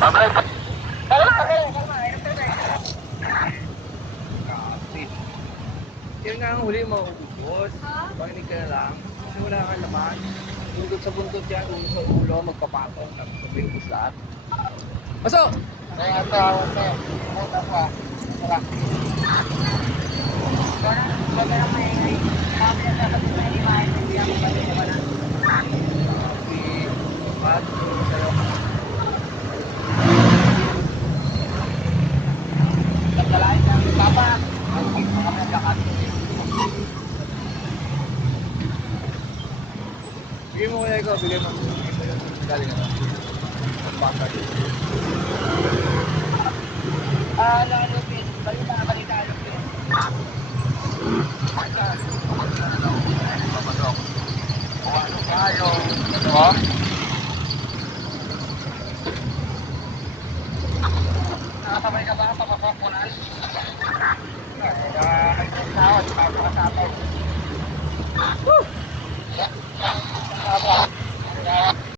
Kasi, yan nga ang huli mga ubos. Pakinig ka na lang. Kasi wala kang laman. Bundot sa bundot yan, ulo sa ulo, magpapatong. Tapos sabi ubos lahat. Pasok! Kaya ito, ako na. Pumunta ko ah. Wala. Pat, sa'yo. Nagdalain ng papa. Ay, mga may lakas. Bigay mo kaya ikaw, bigay mo. Galing na. Pagpapag. Lupin. Balita, Lupin. Ano tayo? Diba? Nakasabay ka ba sa papakunan? Nagkakasawad, papakasapay.